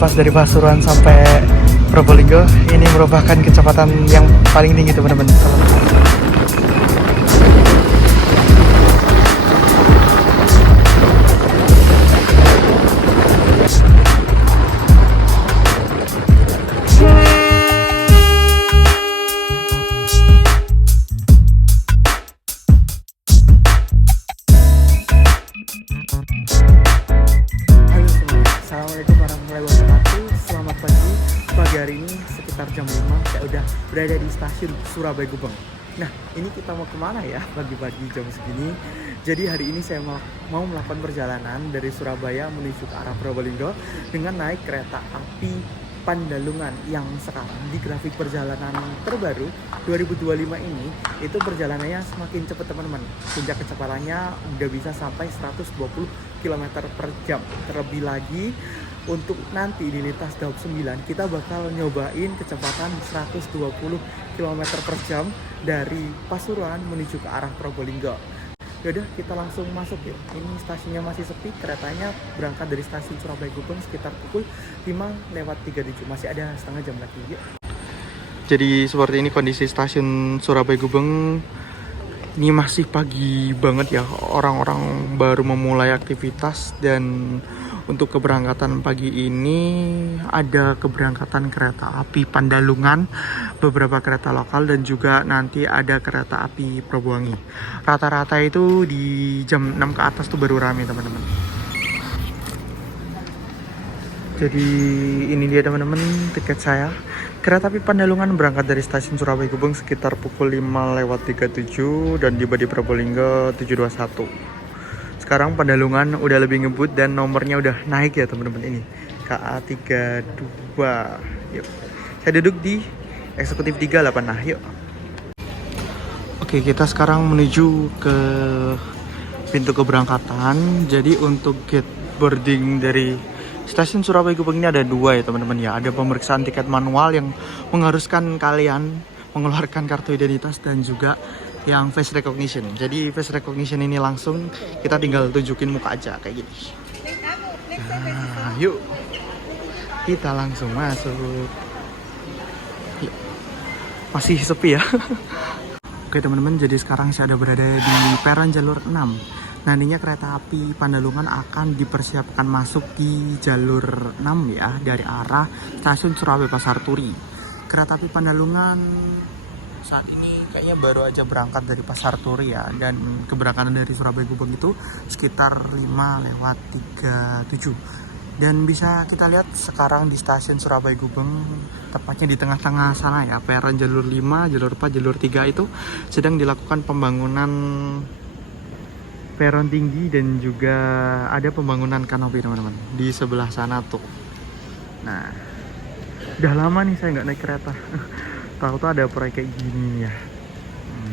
pas dari Pasuruan sampai Probolinggo. Ini merupakan kecepatan yang paling tinggi teman-teman. Assalamualaikum warahmatullahi wabarakatuh. Selamat pagi. Pagi hari ini sekitar jam 5 saya udah berada di stasiun Surabaya Gubeng. Nah, ini kita mau kemana ya pagi-pagi jam segini? Jadi hari ini saya mau melakukan perjalanan dari Surabaya menuju ke arah Probolinggo dengan naik kereta api Pandalungan yang sekarang di grafik perjalanan terbaru 2025 ini itu perjalanannya semakin cepat teman-teman. Puncak kecepatannya udah bisa sampai 120 km per jam. Terlebih lagi untuk nanti di lintas Daup 9 kita bakal nyobain kecepatan 120 km per jam dari Pasuruan menuju ke arah Probolinggo. Yaudah kita langsung masuk yuk. Ini stasiunnya masih sepi, keretanya berangkat dari stasiun Surabaya Gubeng sekitar pukul 5:37. Masih ada setengah jam lagi yuk. Jadi seperti ini kondisi stasiun Surabaya Gubeng. Ini masih pagi banget ya, orang-orang baru memulai aktivitas. Dan untuk keberangkatan pagi ini ada keberangkatan kereta api Pandalungan, beberapa kereta lokal, dan juga nanti ada kereta api Probowangi. Rata-rata itu di jam 6 ke atas tuh baru rame teman-teman. Jadi ini dia teman-teman tiket saya. Kereta api Pandalungan berangkat dari stasiun Surabaya Gubeng sekitar pukul 5:37 dan tiba di Probolinggo 7:21. Sekarang Pandalungan udah lebih ngebut dan nomornya udah naik ya teman-teman, ini KA32. Yuk. Saya duduk di eksekutif 38. Nah, yuk. Oke, kita sekarang menuju ke pintu keberangkatan. Jadi untuk gate boarding dari stasiun Surabaya Gubeng ini ada dua ya teman-teman ya. Ada pemeriksaan tiket manual yang mengharuskan kalian mengeluarkan kartu identitas dan juga yang face recognition. Jadi face recognition ini langsung kita tinggal tunjukin muka aja kayak gini. Nah, yuk kita langsung masuk. Yuk. Masih sepi ya. Oke teman-teman, jadi sekarang saya ada berada di peron jalur 6. Nantinya kereta api Pandalungan akan dipersiapkan masuk di jalur 6 ya, dari arah stasiun Surabaya Pasar Turi. Kereta api Pandalungan saat ini kayaknya baru aja berangkat dari Pasar Turi ya, dan keberangkatan dari Surabaya Gubeng itu sekitar 5:37. Dan bisa kita lihat sekarang di stasiun Surabaya Gubeng, tepatnya di tengah-tengah sana ya, peron jalur 5, jalur 4, jalur 3 itu sedang dilakukan pembangunan peron tinggi dan juga ada pembangunan kanopi teman-teman di sebelah sana tuh. Nah, udah lama nih saya nggak naik kereta. Tahu tuh ada proyek kayak gini ya.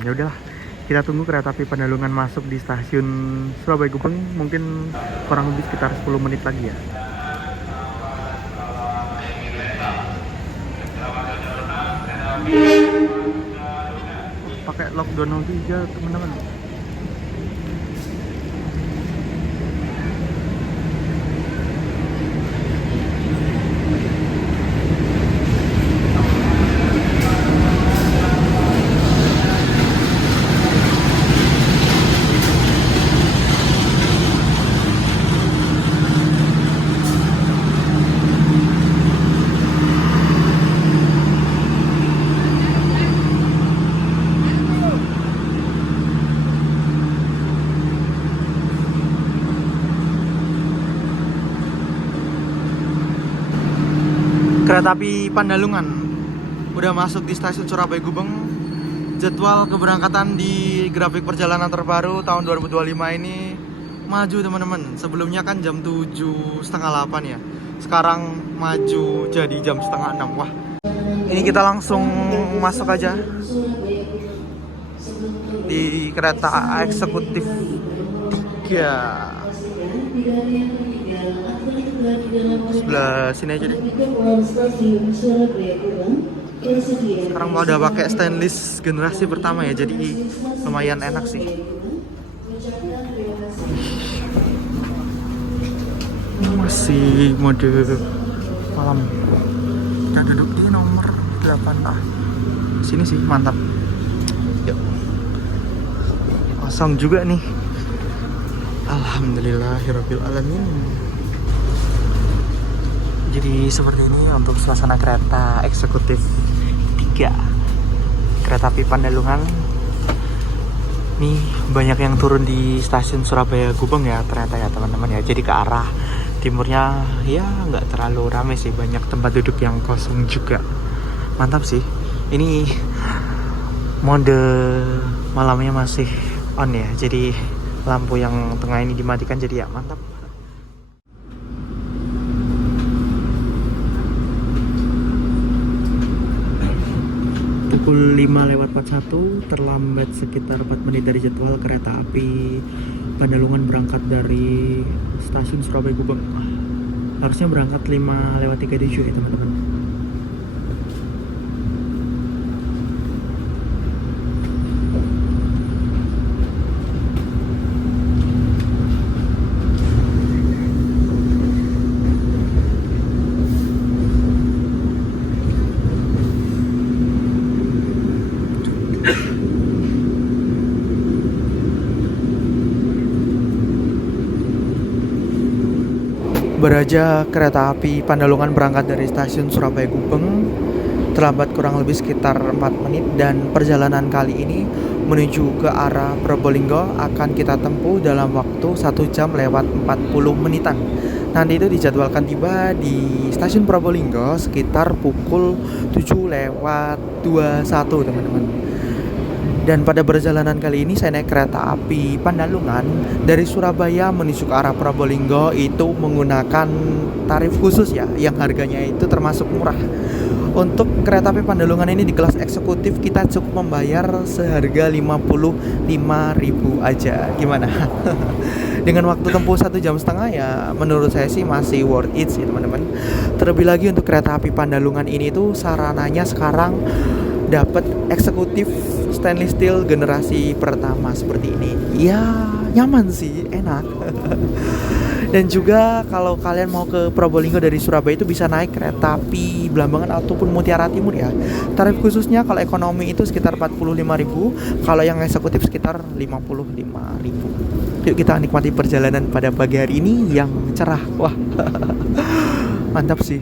Ya udahlah, kita tunggu kereta api Pandalungan masuk di stasiun Surabaya Gubeng, mungkin kurang lebih sekitar 10 menit lagi ya. Pakai lockdown 03 teman-teman. Kereta api Pandalungan udah masuk di stasiun Surabaya Gubeng. Jadwal keberangkatan di grafik perjalanan terbaru tahun 2025 ini maju teman-teman. Sebelumnya kan jam 7:30 ya. Sekarang maju jadi jam 5:30. Wah. Ini kita langsung masuk aja di kereta eksekutif 3. Sebelah sini aja deh. Sekarang mau ada pakai stainless generasi pertama ya, jadi lumayan enak sih. Masih mode malam. Kita duduk di nomor 8A. Sini sih, mantap. Yuk. Kosong juga nih. Alhamdulillahirabbil alamin. Jadi seperti ini untuk suasana kereta eksekutif 3 kereta api Pandalungan. Nih banyak yang turun di stasiun Surabaya Gubeng ya ternyata ya teman-teman ya. Jadi ke arah timurnya ya nggak terlalu ramai sih, banyak tempat duduk yang kosong juga. Mantap sih. Ini mode malamnya masih on ya, jadi lampu yang tengah ini dimatikan, jadi ya mantap. Pukul 5:41, terlambat sekitar 4 menit dari jadwal. Kereta api Pandalungan berangkat dari stasiun Surabaya Gubeng. Harusnya berangkat 5:37 ya teman-teman. Beraja kereta api Pandalungan berangkat dari stasiun Surabaya Gubeng, terlambat kurang lebih sekitar 4 menit, dan perjalanan kali ini menuju ke arah Probolinggo akan kita tempuh dalam waktu 1 jam lewat 40 menitan. Nanti itu dijadwalkan tiba di stasiun Probolinggo sekitar pukul 7:21 teman-teman. Dan pada perjalanan kali ini saya naik kereta api Pandalungan dari Surabaya menuju ke arah Probolinggo itu menggunakan tarif khusus ya, yang harganya itu termasuk murah. Untuk kereta api Pandalungan ini di kelas eksekutif kita cukup membayar seharga 55.000 aja. Gimana? Dengan waktu tempuh 1,5 jam ya menurut saya sih masih worth it sih teman-teman. Terlebih lagi untuk kereta api Pandalungan ini tuh sarananya sekarang dapat eksekutif stainless steel generasi pertama seperti ini. Ya nyaman sih, enak. Dan juga kalau kalian mau ke Probolinggo dari Surabaya itu bisa naik kereta api Blambangan ataupun Mutiara Timur ya. Tarif khususnya kalau ekonomi itu sekitar 45.000, kalau yang eksekutif sekitar 55.000. Yuk kita nikmati perjalanan pada pagi hari ini yang cerah. Wah. Mantap sih.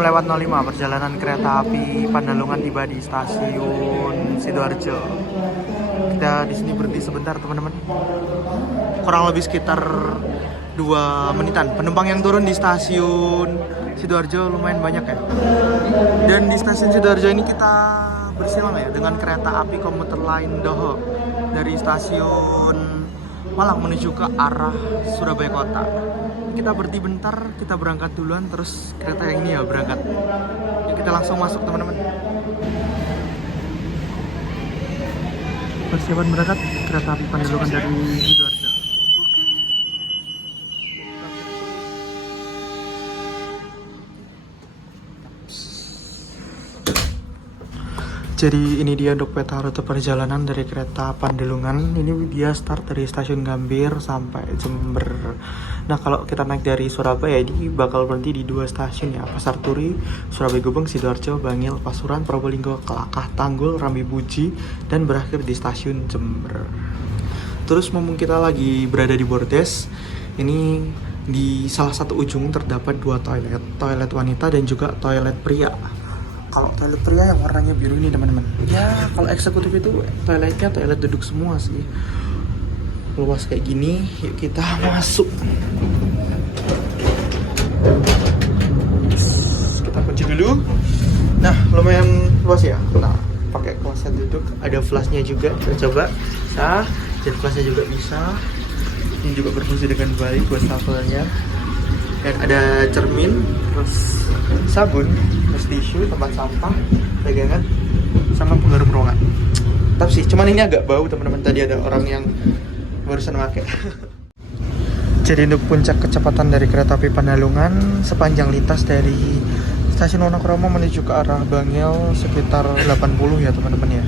6:05 perjalanan kereta api Pandalungan tiba di stasiun Sidoarjo. Kita di sini berhenti sebentar teman-teman. Kurang lebih sekitar 2 menitan. Penumpang yang turun di stasiun Sidoarjo lumayan banyak ya. Dan di stasiun Sidoarjo ini kita bersilang ya dengan kereta api komuter lain Doho dari stasiun Malang menuju ke arah Surabaya Kota. Kita berhenti bentar, kita berangkat duluan, terus kereta yang ini ya berangkat. Yuk kita langsung masuk teman-teman. Persiapan berangkat kereta api Pandalungan dari Sidoarjo. Jadi ini dia untuk peta rute perjalanan dari kereta Pandalungan. Ini dia start dari stasiun Gambir sampai Jember. Nah kalau kita naik dari Surabaya ini bakal berhenti di 2 stasiun ya, Pasar Turi, Surabaya Gubeng, Sidoarjo, Bangil, Pasuruan, Probolinggo, Kelakah, Tanggul, Rambi Buji, dan berakhir di stasiun Jember. Terus mumpung kita lagi berada di bordes, ini di salah satu ujung terdapat 2 toilet, toilet wanita dan juga toilet pria. Kalau toilet pria yang warnanya biru ini teman-teman. Ya kalau eksekutif itu toiletnya toilet duduk semua sih. Luas kayak gini, yuk kita masuk. Kita kunci dulu. Nah lumayan luas ya. Nah pakai kloset duduk, ada flashnya juga. Kita coba. Nah, dan flashnya juga bisa. Ini juga berfungsi dengan baik buat stafelnya. Dan ada cermin, terus sabun, terus tisu, tempat sampah, pegangan, sama pengharum ruangan. Tapi sih, cuman ini agak bau teman-teman. Tadi ada orang yang barusan pakai. Jadi untuk puncak kecepatan dari kereta api Pandalungan sepanjang lintas dari stasiun Wonokromo menuju ke arah Bangil sekitar 80 ya teman-teman ya.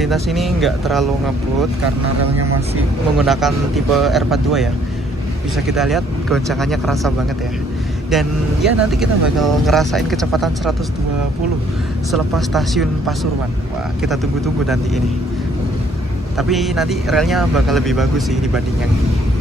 Lintas ini nggak terlalu ngebut karena relnya masih menggunakan tipe R42 ya. Bisa kita lihat goncangannya kerasa banget ya. Dan ya nanti kita bakal ngerasain kecepatan 120 selepas stasiun Pasuruan. Wah kita tunggu-tunggu nanti ini. Tapi nanti relnya bakal lebih bagus sih dibanding yang ini.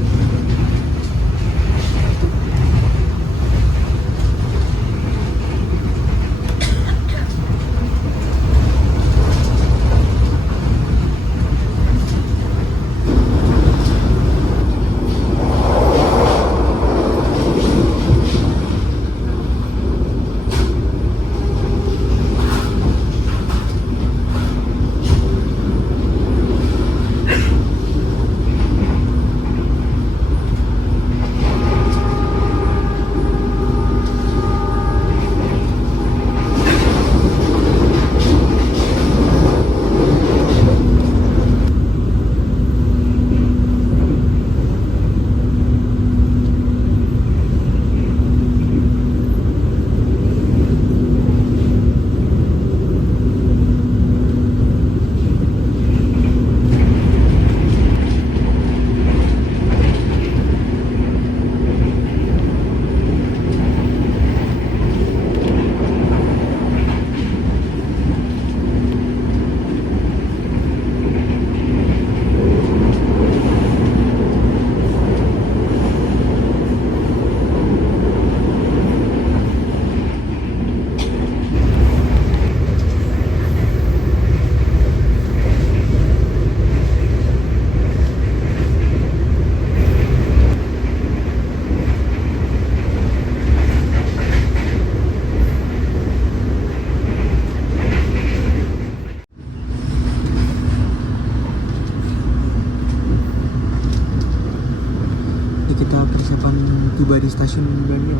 Kita persiapan tiba di stasiun Bangil.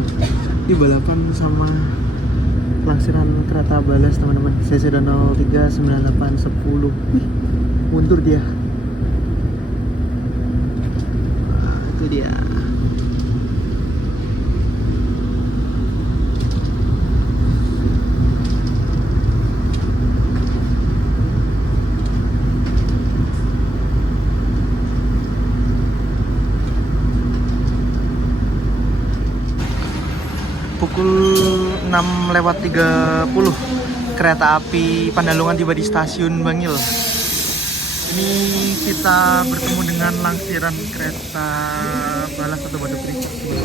Ini balapan sama pelaksanaan kereta balas teman-teman. CC 039810. Wih, mundur dia. Itu dia. Pukul 6:30 kereta api Pandalungan tiba di stasiun Bangil. Ini kita bertemu dengan langsiran kereta balas atau Batu Kerikil.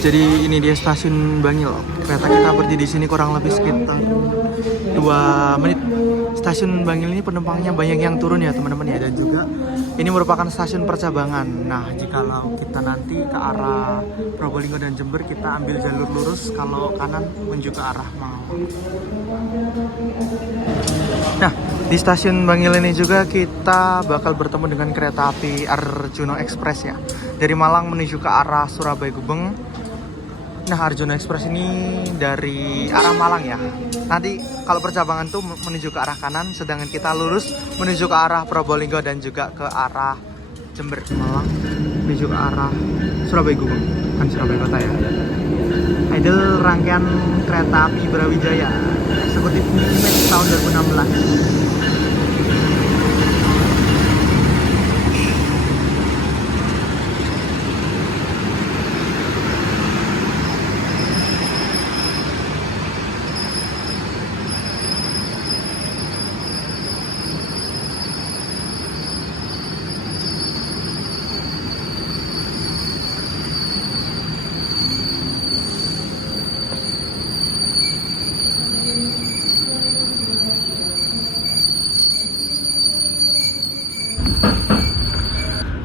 Jadi ini dia stasiun Bangil. Kereta kita berdiri di sini kurang lebih sekitar 2 menit. Stasiun Bangil ini penumpangnya banyak yang turun ya teman-teman ya, dan juga ini merupakan stasiun percabangan. Nah, jikalau kita nanti ke arah Probolinggo dan Jember, kita ambil jalur lurus, kalau kanan menuju ke arah Malang. Nah, di stasiun Bangil ini juga kita bakal bertemu dengan kereta api Arjuna Express ya. Dari Malang menuju ke arah Surabaya Gubeng. Nah, Arjuna Express ini dari arah Malang ya. Nanti kalau percabangan tuh menuju ke arah kanan, sedangkan kita lurus menuju ke arah Probolinggo dan juga ke arah Jember. Malang menuju ke arah Surabaya Gubeng, kan Surabaya Kota ya. Idol rangkaian kereta api Brawijaya eksekutif Nimitz tahun 2016.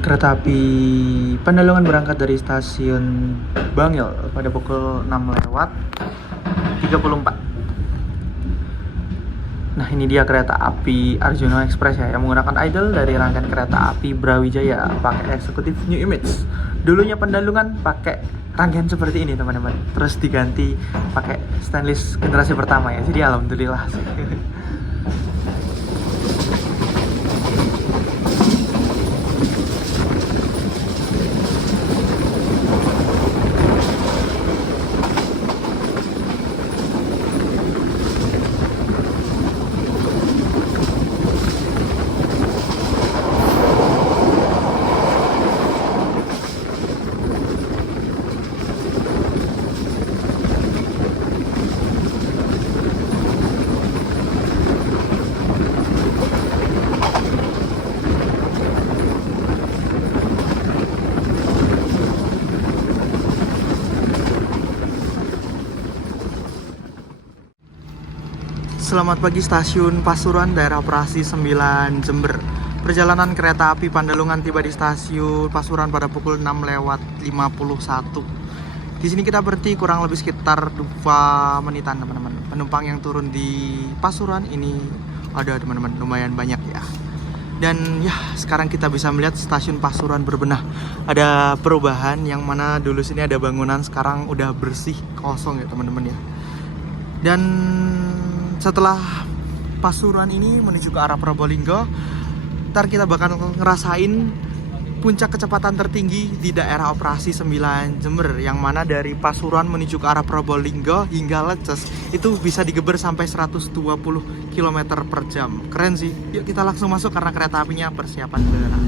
Kereta api Pandalungan berangkat dari stasiun Bangil pada pukul 6:34. Nah, ini dia kereta api Arjuna Express ya, yang menggunakan idle dari rangkaian kereta api Brawijaya pakai eksekutif New Image. Dulunya Pandalungan pakai rangkaian seperti ini teman-teman, terus diganti pakai stainless generasi pertama ya, jadi alhamdulillah sih. Selamat pagi stasiun Pasuruan, daerah operasi 9 Jember. Perjalanan kereta api Pandalungan tiba di stasiun Pasuruan pada pukul 6:51. Di sini kita berhenti kurang lebih sekitar 2 menitan teman-teman. Penumpang yang turun di Pasuruan ini ada teman-teman, lumayan banyak ya. Dan ya, sekarang kita bisa melihat stasiun Pasuruan berbenah. Ada perubahan yang mana dulu sini ada bangunan, sekarang udah bersih, kosong ya teman-teman ya. Dan setelah Pasuruan ini menuju ke arah Probolinggo, ntar kita bakal ngerasain puncak kecepatan tertinggi di daerah operasi 9 Jember, yang mana dari Pasuruan menuju ke arah Probolinggo hingga Leces itu bisa digeber sampai 120 km per jam. Keren sih. Yuk kita langsung masuk karena kereta apinya persiapan beneran.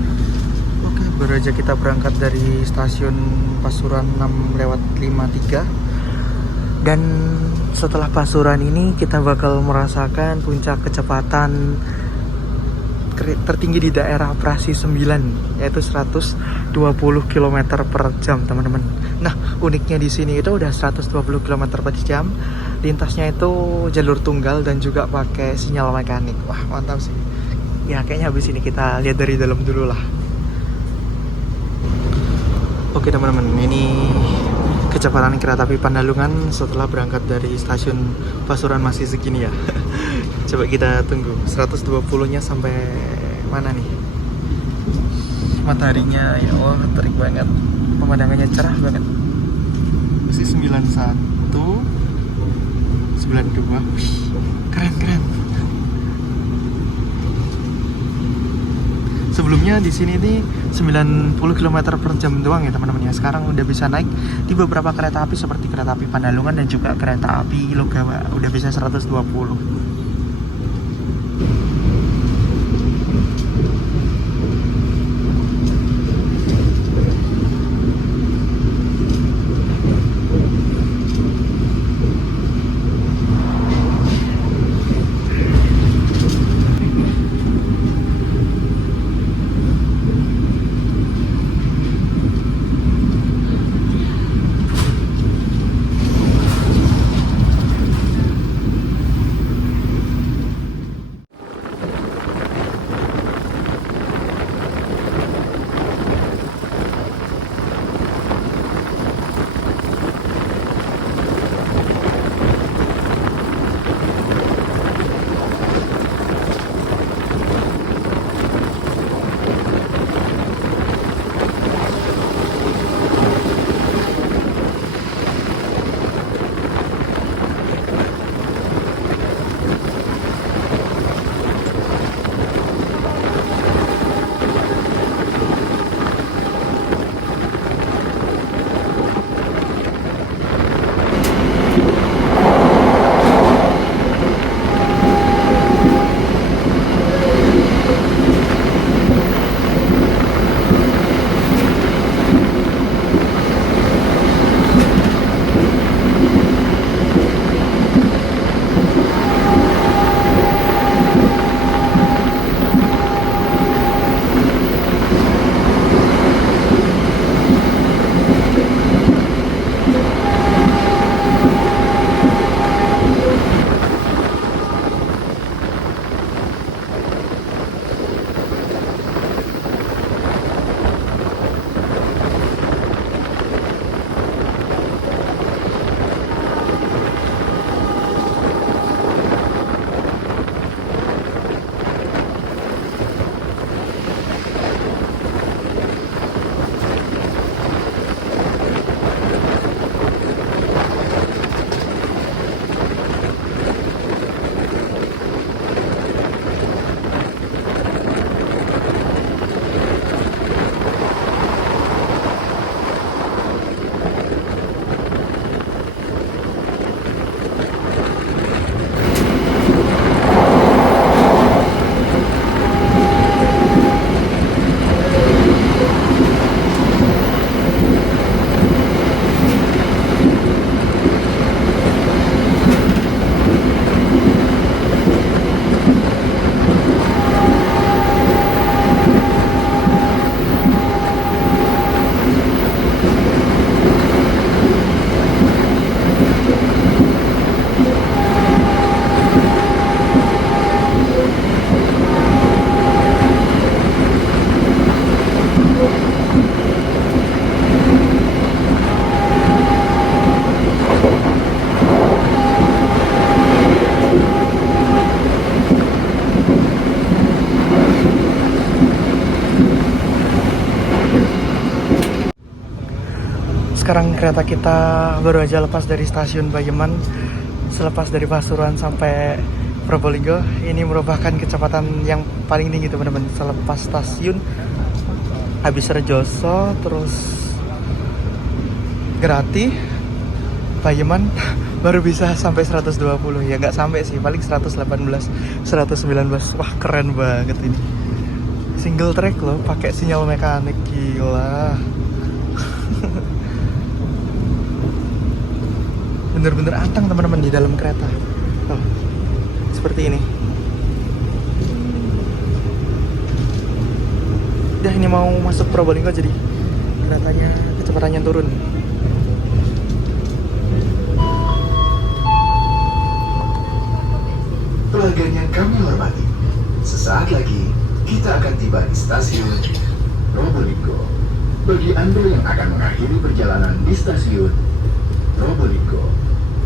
Oke, baru aja kita berangkat dari stasiun Pasuruan 6:53. Dan setelah Pasuruan ini kita bakal merasakan puncak kecepatan tertinggi di daerah operasi 9, yaitu 120 km per jam teman-teman. Nah, uniknya di sini itu udah 120 km per jam, lintasnya itu jalur tunggal dan juga pakai sinyal mekanik. Wah, mantap sih. Ya, kayaknya habis ini kita lihat dari dalam dulu lah. Oke teman-teman, ini kecepatan kereta api Pandalungan setelah berangkat dari stasiun Pasuruan masih segini ya. Coba kita tunggu 120-nya sampai mana nih. Mataharinya ya Allah, terik banget. Pemandangannya cerah banget. Masih 91, 92. Wih, keren. Sebelumnya di sini nih 90 km per jam doang ya teman-teman ya. Sekarang udah bisa naik di beberapa kereta api seperti kereta api Pandalungan dan juga kereta api Logawa. Udah bisa 120. sekarang kereta kita baru aja lepas dari stasiun Bayeman. Selepas dari Pasuruan sampai Probolinggo, ini merupakan kecepatan yang paling tinggi teman-teman. Selepas stasiun habis Rejoso, terus Grati, Bayeman baru bisa sampai 120. Ya nggak sampai sih, paling 118, 119. Wah keren banget ini. Single track loh, pakai sinyal mekanik, gila. Bener-bener antang teman-teman di dalam kereta. Oh, seperti ini. Udah ini mau masuk Probolinggo, jadi keretanya kecepatannya turun. Pelanggan yang kami hormati, sesaat lagi kita akan tiba di stasiun Probolinggo. Bagi Anda yang akan mengakhiri perjalanan di stasiun Probolinggo,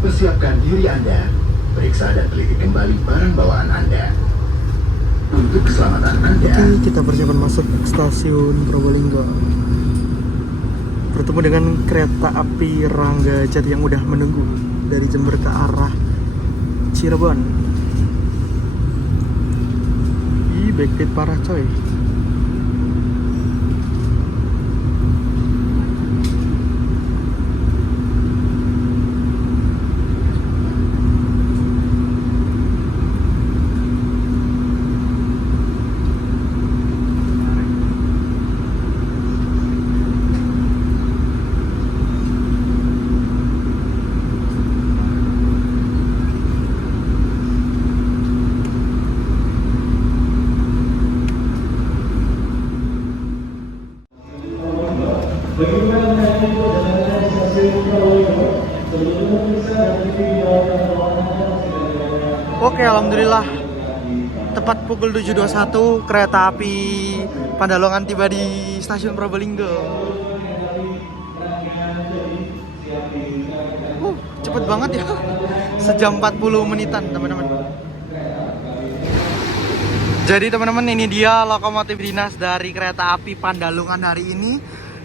persiapkan diri Anda, periksa dan teliti kembali barang bawaan Anda. Untuk keselamatan Anda. Oke, kita persiapan masuk stasiun Probolinggo. Bertemu dengan kereta api Rangga Jati yang udah menunggu dari Jember ke arah Cirebon. Ih, backpit parah coy. Oke, alhamdulillah tepat pukul 7.21 kereta api Pandalongan tiba di stasiun Probolinggo. Cepet banget ya. Sejam 40 menitan teman-teman. Jadi teman-teman, ini dia lokomotif dinas dari kereta api Pandalungan hari ini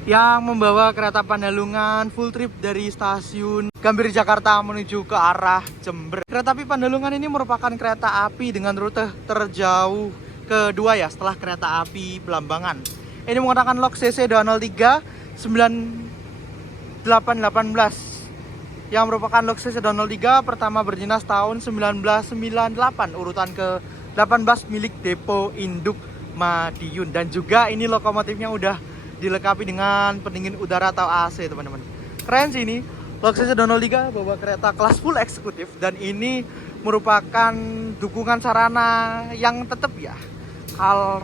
yang membawa kereta Pandalungan full trip dari stasiun Gambir Jakarta menuju ke arah Jember. Kereta api Pandalungan ini merupakan kereta api dengan rute terjauh kedua ya setelah kereta api Belambangan. Ini menggunakan lok CC 203 9818 yang merupakan lok CC 203 pertama berdinas tahun 1998, urutan ke 18 milik depo induk Madiun. Dan juga ini lokomotifnya udah dilengkapi dengan pendingin udara atau AC teman-teman. Keren sih ini. Lok CC 203 bawa kereta kelas full eksekutif dan ini merupakan dukungan sarana yang tetap ya.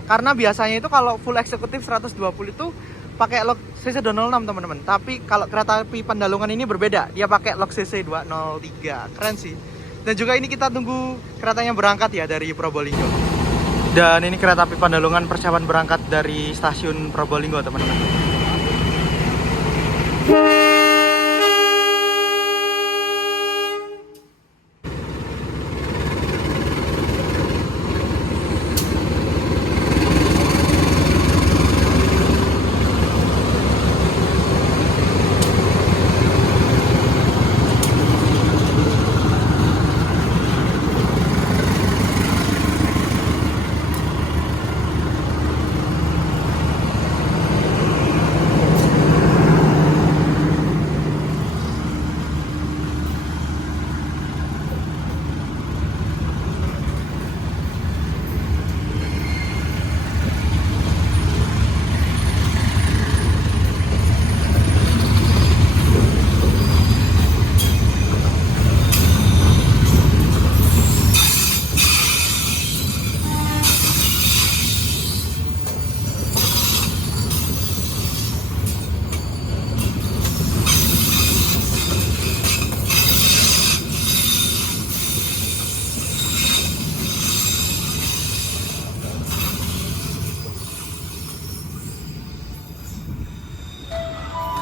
Karena biasanya itu kalau full eksekutif 120 itu pakai lok CC 206 teman-teman. Tapi kalau kereta api Pandalungan ini berbeda, dia pakai lok CC 203. Keren sih. Dan juga ini kita tunggu keretanya berangkat ya dari Probolinggo. Dan ini kereta api Pandalungan persiapan berangkat dari stasiun Probolinggo teman-teman.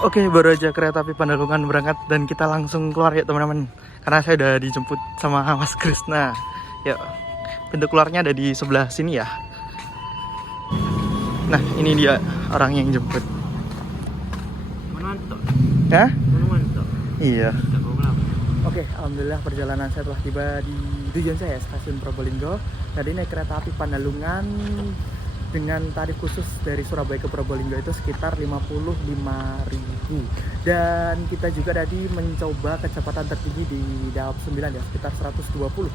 Oke, baru aja kereta api Pandalungan berangkat dan kita langsung keluar ya teman-teman. Karena saya udah dijemput sama Mas Krisna. Ya, pintu keluarnya ada di sebelah sini ya. Nah, ini dia orang yang jemput. Mantap. Hah? Mantap. Iya. Tidak problem. Oke, alhamdulillah perjalanan saya telah tiba di tujuan saya, stasiun Probolinggo. Tadi naik kereta api Pandalungan dengan tarif khusus dari Surabaya ke Probolinggo itu sekitar 55.000. Dan kita juga tadi mencoba kecepatan tertinggi di Daop 9 ya, sekitar 120.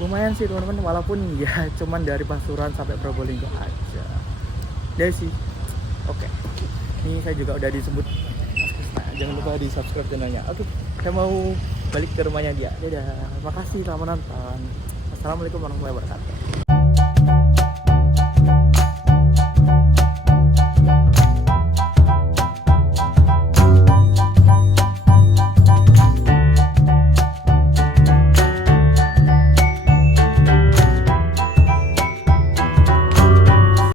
Lumayan sih teman-teman, walaupun ya cuman dari Pasuruan sampai Probolinggo aja. Ya sih. Oke. Ini saya juga udah disebut Mas Krisna. Jangan lupa di subscribe channelnya. Oke, saya mau balik ke rumahnya dia. Dadah. Makasih, selamat nonton. Assalamualaikum warahmatullahi wabarakatuh.